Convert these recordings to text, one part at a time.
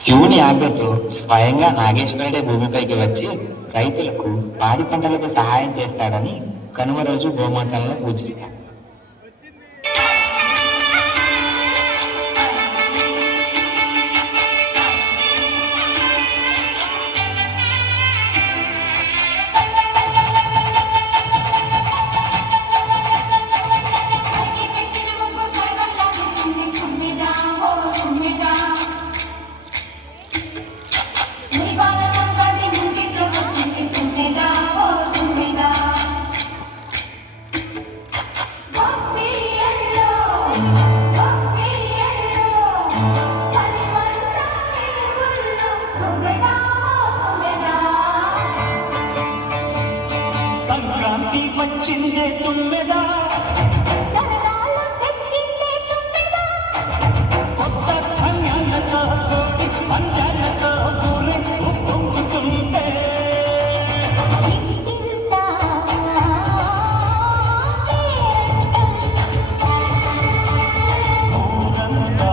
శివుని ఆజ్ఞతో స్వయంగా నాగేశ్వరుడే భూమిపైకి వచ్చి రైతులకు పాడి పంటలకు సహాయం చేస్తాడని కనుమ రోజు గోమాతలను పూజిస్తారు. సంక్రాంతి వచ్చిందే తుమ్మెదా, కొత్త ధాన్యాలతో కోటి పంచాలతో ఊరేస్తూ పొంగుతుంటే ఊరంతా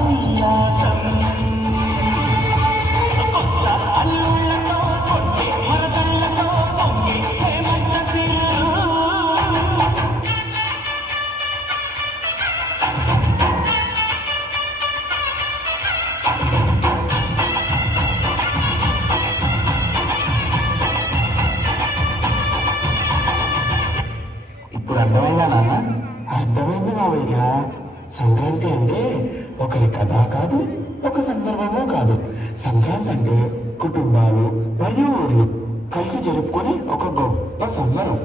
ఉల్లాసం. కొత్త అల్లుళ్ళతో కొట్టి మరదళ్ళతో పొంగి హేమంత సిరులు. ఇప్పుడు అర్థమైందా నాన్న? అర్థమైంది మావయ్య. సంక్రాంతి అంటే ఒకరి కథ కాదు, ఒక సందర్భము కాదు. సంక్రాంతి అంటే కుటుంబాలు మరియు ఊర్లు కలిసి జరుపుకునే ఒక గొప్ప సంబరం.